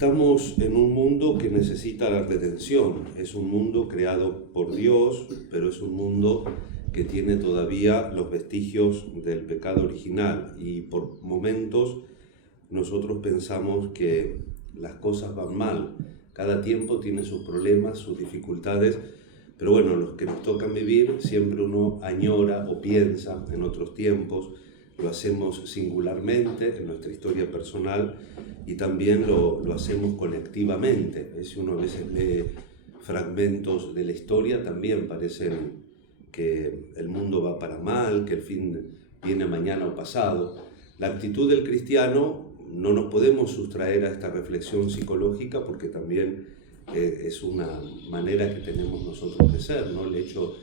Estamos en un mundo que necesita la redención. Es un mundo creado por Dios, pero es un mundo que tiene todavía los vestigios del pecado original. Y por momentos nosotros pensamos que las cosas van mal. Cada tiempo tiene sus problemas, sus dificultades. Pero bueno, los que nos tocan vivir, siempre uno añora o piensa en otros tiempos. Lo hacemos singularmente en nuestra historia personal y también lo hacemos colectivamente. Si uno a veces lee fragmentos de la historia, también parecen que el mundo va para mal, que el fin viene mañana o pasado. La actitud del cristiano no nos podemos sustraer a esta reflexión psicológica porque también es una manera que tenemos nosotros de ser, ¿no? El hecho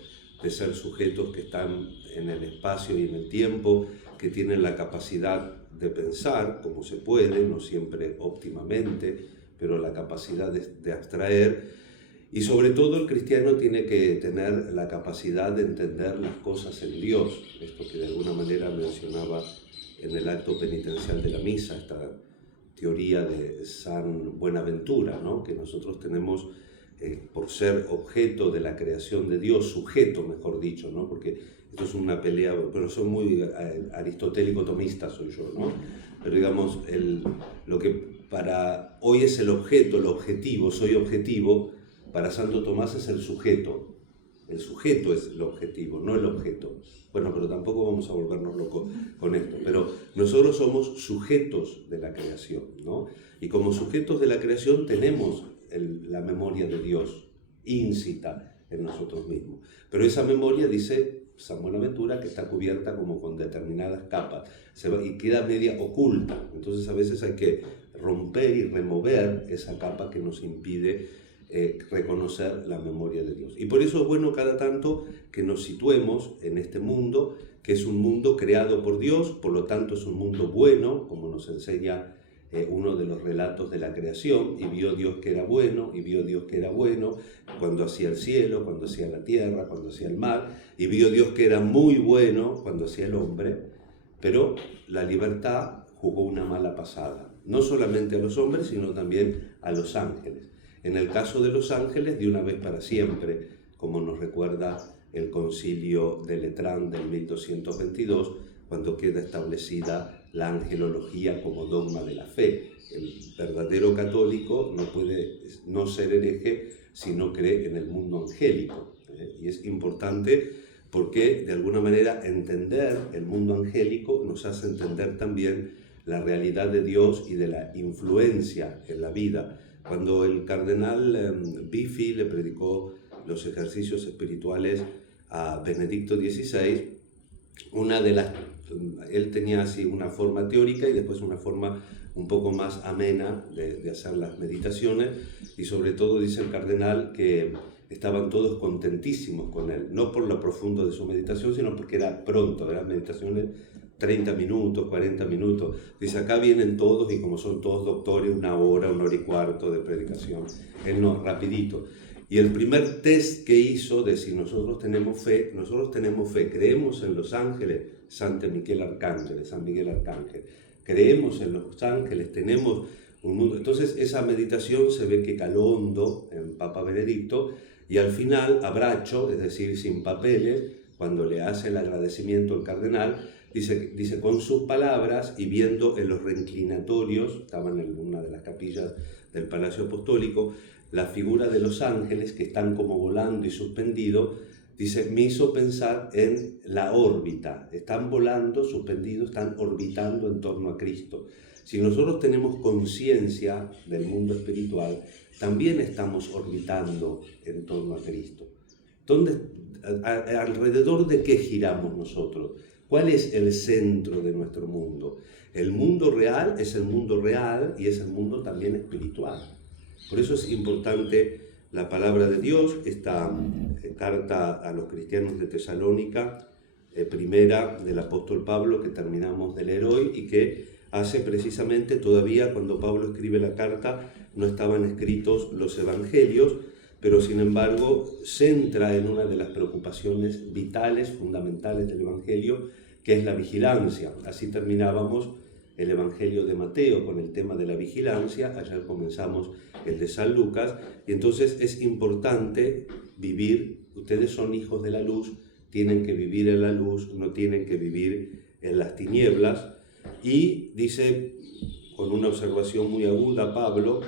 de ser sujetos que están en el espacio y en el tiempo, que tienen la capacidad de pensar como se puede, no siempre óptimamente, pero la capacidad de abstraer. Y sobre todo el cristiano tiene que tener la capacidad de entender las cosas en Dios, esto que de alguna manera mencionaba en el acto penitencial de la misa, esta teoría de San Buenaventura, ¿no? Que nosotros tenemos, por ser objeto de la creación de Dios, sujeto, mejor dicho, ¿no? Porque esto es una pelea, pero soy muy aristotélico-tomista, soy yo, ¿no? Pero digamos, lo que para hoy es el objeto, el objetivo, soy objetivo, para Santo Tomás es el sujeto. El sujeto es el objetivo, no el objeto. Bueno, pero tampoco vamos a volvernos locos con esto. Pero nosotros somos sujetos de la creación, ¿no? Y como sujetos de la creación tenemos la memoria de Dios íncita en nosotros mismos. Pero esa memoria, dice San Buenaventura, que está cubierta como con determinadas capas y queda media oculta. Entonces a veces hay que romper y remover esa capa que nos impide reconocer la memoria de Dios. Y por eso es bueno cada tanto que nos situemos en este mundo, que es un mundo creado por Dios, por lo tanto es un mundo bueno, como nos enseña uno de los relatos de la creación, y vio Dios que era bueno, y vio Dios que era bueno, cuando hacía el cielo, cuando hacía la tierra, cuando hacía el mar, y vio Dios que era muy bueno cuando hacía el hombre, pero la libertad jugó una mala pasada, no solamente a los hombres, sino también a los ángeles. En el caso de los ángeles, de una vez para siempre, como nos recuerda el concilio de Letrán del 1222, cuando queda establecida la angelología como dogma de la fe. El verdadero católico no puede no ser hereje si no cree en el mundo angélico. Y es importante porque, de alguna manera, entender el mundo angélico nos hace entender también la realidad de Dios y de la influencia en la vida. Cuando el cardenal Biffi le predicó los ejercicios espirituales a Benedicto XVI, él tenía así una forma teórica y después una forma un poco más amena de hacer las meditaciones, y sobre todo dice el cardenal que estaban todos contentísimos con él, no por lo profundo de su meditación, sino porque era pronto, eran meditaciones 30 minutos, 40 minutos. Dice, acá vienen todos y como son todos doctores, una hora y cuarto de predicación. Él no, rapidito. Y el primer test que hizo de si nosotros tenemos fe, creemos en los ángeles, San Miguel Arcángel, creemos en los ángeles, tenemos un mundo. Entonces esa meditación se ve que caló hondo en Papa Benedicto, y al final, a braccio, es decir, sin papeles, cuando le hace el agradecimiento al cardenal, dice con sus palabras y viendo en los reinclinatorios, estaban en una de las capillas del Palacio Apostólico, la figura de los ángeles que están como volando y suspendidos, dice, me hizo pensar en la órbita. Están volando, suspendidos, están orbitando en torno a Cristo. Si nosotros tenemos conciencia del mundo espiritual, también estamos orbitando en torno a Cristo. ¿Alrededor de qué giramos nosotros? ¿Cuál es el centro de nuestro mundo? El mundo real es el mundo real y es el mundo también espiritual. Por eso es importante la palabra de Dios, esta carta a los cristianos de Tesalónica, primera del apóstol Pablo, que terminamos de leer hoy, y que hace precisamente, todavía cuando Pablo escribe la carta, no estaban escritos los evangelios, pero sin embargo centra en una de las preocupaciones vitales, fundamentales del Evangelio, que es la vigilancia. Así terminábamos el Evangelio de Mateo con el tema de la vigilancia, ayer comenzamos el de San Lucas, y entonces es importante vivir, ustedes son hijos de la luz, tienen que vivir en la luz, no tienen que vivir en las tinieblas, y dice con una observación muy aguda Pablo,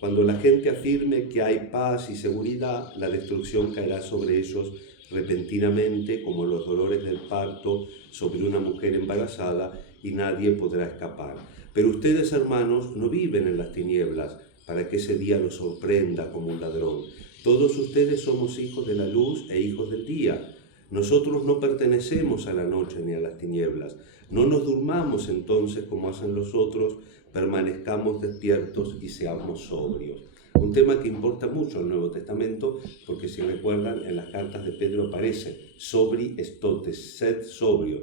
cuando la gente afirme que hay paz y seguridad, la destrucción caerá sobre ellos repentinamente, como los dolores del parto sobre una mujer embarazada, y nadie podrá escapar. Pero ustedes, hermanos, no viven en las tinieblas, para que ese día los sorprenda como un ladrón. Todos ustedes somos hijos de la luz e hijos del día. Nosotros no pertenecemos a la noche ni a las tinieblas. No nos durmamos entonces como hacen los otros, permanezcamos despiertos y seamos sobrios. Un tema que importa mucho en el Nuevo Testamento, porque si recuerdan, en las cartas de Pedro aparece sobri estotes, sed sobrio,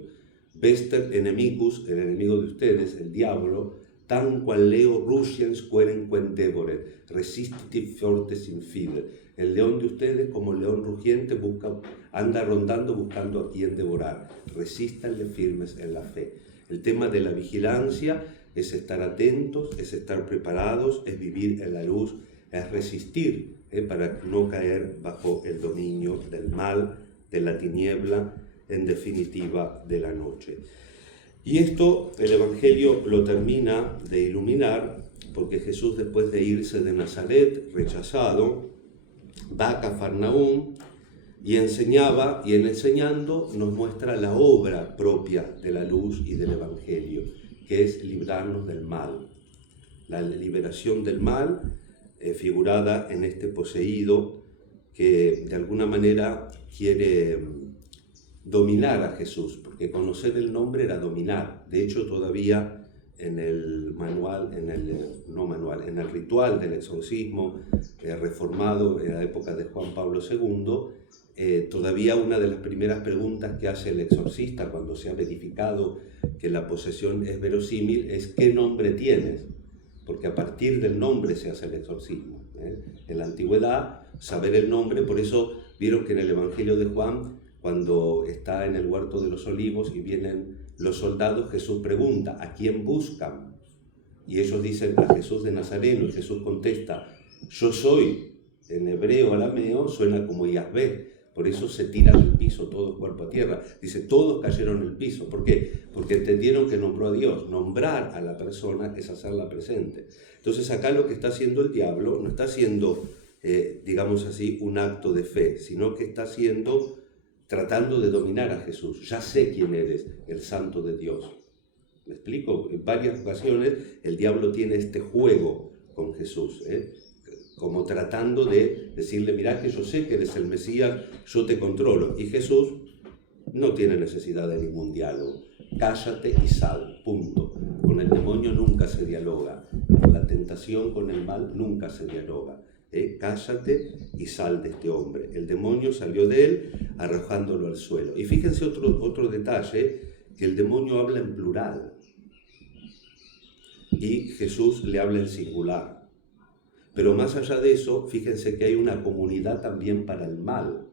vester enemicus, el enemigo de ustedes, el diablo, tan qual leo rugiens querenquem devoret, resistiti fortes infide. El león de ustedes, como león rugiente, anda rondando buscando a quien devorar. Resístanle firmes en la fe. El tema de la vigilancia es estar atentos, es estar preparados, es vivir en la luz, es resistir para no caer bajo el dominio del mal, de la tiniebla, en definitiva de la noche. Y esto el Evangelio lo termina de iluminar, porque Jesús, después de irse de Nazaret, rechazado, va a Cafarnaúm y enseñaba, y en enseñando nos muestra la obra propia de la luz y del Evangelio, que es librarnos del mal. La liberación del mal, figurada en este poseído que de alguna manera quiere dominar a Jesús, porque conocer el nombre era dominar. De hecho, todavía en el manual, en el ritual del exorcismo reformado en la época de Juan Pablo II, todavía una de las primeras preguntas que hace el exorcista cuando se ha verificado que la posesión es verosímil es ¿qué nombre tienes? Porque a partir del nombre se hace el exorcismo. En la antigüedad, saber el nombre, por eso vieron que en el Evangelio de Juan, cuando está en el huerto de los olivos y vienen los soldados, Jesús pregunta, ¿a quién buscan? Y ellos dicen, a Jesús de Nazareno, y Jesús contesta, yo soy. En hebreo arameo suena como Yahvé, por eso se tiran al piso, todos cuerpo a tierra. Dice, todos cayeron en el piso. ¿Por qué? Porque entendieron que nombró a Dios. Nombrar a la persona es hacerla presente. Entonces acá lo que está haciendo el diablo no está haciendo, digamos así, un acto de fe, sino que está haciendo, tratando de dominar a Jesús. Ya sé quién eres, el Santo de Dios. ¿Me explico? En varias ocasiones el diablo tiene este juego con Jesús, como tratando de decirle, mirá que yo sé que eres el Mesías, yo te controlo. Y Jesús no tiene necesidad de ningún diálogo. Cállate y sal, punto. Con el demonio nunca se dialoga. Con la tentación, con el mal, nunca se dialoga. Cállate y sal de este hombre. El demonio salió de él arrojándolo al suelo. Y fíjense otro detalle, que el demonio habla en plural y Jesús le habla en singular. Pero más allá de eso, fíjense que hay una comunidad también para el mal.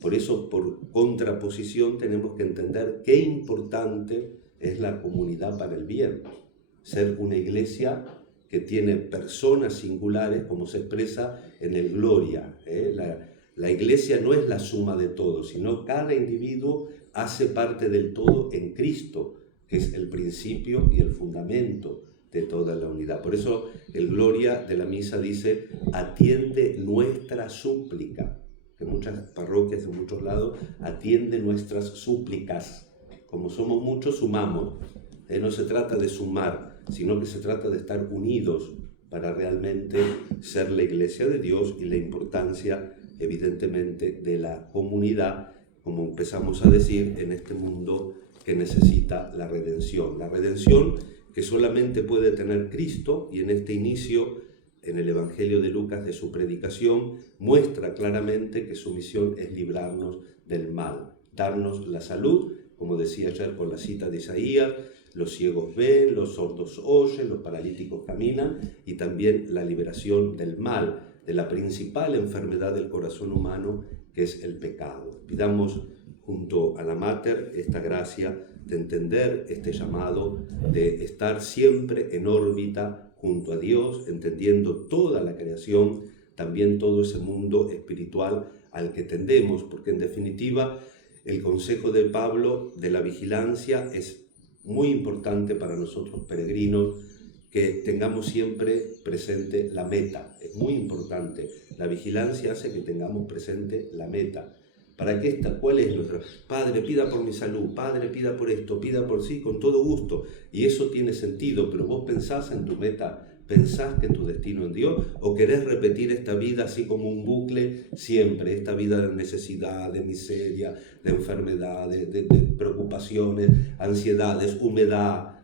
Por eso, por contraposición, tenemos que entender qué importante es la comunidad para el bien. Ser una iglesia que tiene personas singulares, como se expresa en el Gloria. La iglesia no es la suma de todos, sino cada individuo hace parte del todo en Cristo, que es el principio y el fundamento de toda la unidad. Por eso el Gloria de la misa dice, atiende nuestra súplica, que muchas parroquias en muchos lados atiende nuestras súplicas. Como somos muchos, sumamos. No se trata de sumar, sino que se trata de estar unidos para realmente ser la iglesia de Dios, y la importancia, evidentemente, de la comunidad, como empezamos a decir, en este mundo que necesita la redención. La redención que solamente puede tener Cristo, y en este inicio, en el Evangelio de Lucas de su predicación, muestra claramente que su misión es librarnos del mal, darnos la salud, como decía ayer con la cita de Isaías, los ciegos ven, los sordos oyen, los paralíticos caminan, y también la liberación del mal, de la principal enfermedad del corazón humano, que es el pecado. Pidamos junto a la Mater esta gracia de entender este llamado, de estar siempre en órbita junto a Dios, entendiendo toda la creación, también todo ese mundo espiritual al que tendemos, porque en definitiva el consejo de Pablo de la vigilancia es muy importante para nosotros peregrinos, que tengamos siempre presente la meta. Es muy importante. La vigilancia hace que tengamos presente la meta. ¿Para qué está? ¿Cuál es nuestra? Padre, pida por mi salud. Padre, pida por esto. Pida por sí, con todo gusto. Y eso tiene sentido, pero vos pensás en tu meta. ¿Pensás que tu destino en Dios? ¿O querés repetir esta vida así como un bucle siempre? Esta vida de necesidad, de miseria, de enfermedad, de preocupaciones, ansiedades, humedad,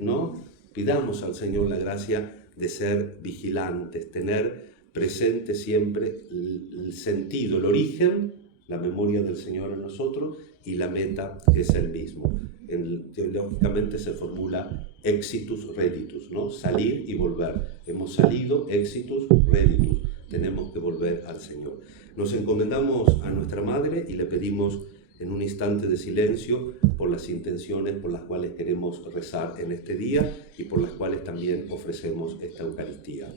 ¿no? Pidamos al Señor la gracia de ser vigilantes, tener presente siempre el sentido, el origen, la memoria del Señor en nosotros y la meta que es el mismo. Teológicamente se formula exitus reditus, ¿no? Salir y volver. Hemos salido, exitus reditus. Tenemos que volver al Señor. Nos encomendamos a nuestra Madre y le pedimos en un instante de silencio por las intenciones por las cuales queremos rezar en este día y por las cuales también ofrecemos esta Eucaristía.